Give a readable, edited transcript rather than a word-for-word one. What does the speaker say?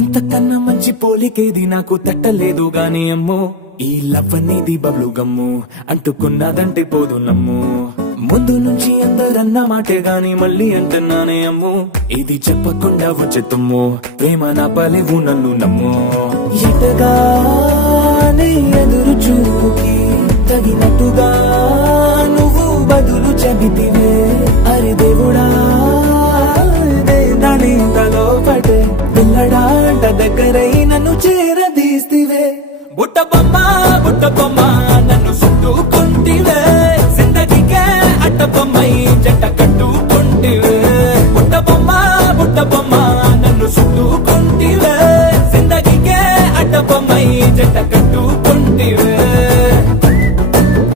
ఇంతకన్నా మంచి పోలికేది నాకు తట్టలేదు గాని అమ్మో, ఈ లవ్ అనేది బబ్లు గమ్ము, అంటుకున్నదంటే పోదు నమ్ము. ముందు నుంచి అందరన్న మాటే గాని మళ్ళీ అంటున్నానే అమ్ము, ఇది చెప్పకుండా వచ్చే తుమ్ము, ప్రేమ నా పలేవు నన్ను నమ్ము. ఎటగానే ఎదురు చూకి తగినట్టుగా నువ్వు బదులు చెబితివే, అరి దేవుడా దాని తలో పడే పిల్లడాంట దగ్గరై నన్ను చేరదీస్తివే. బుట్ట బొమ్మ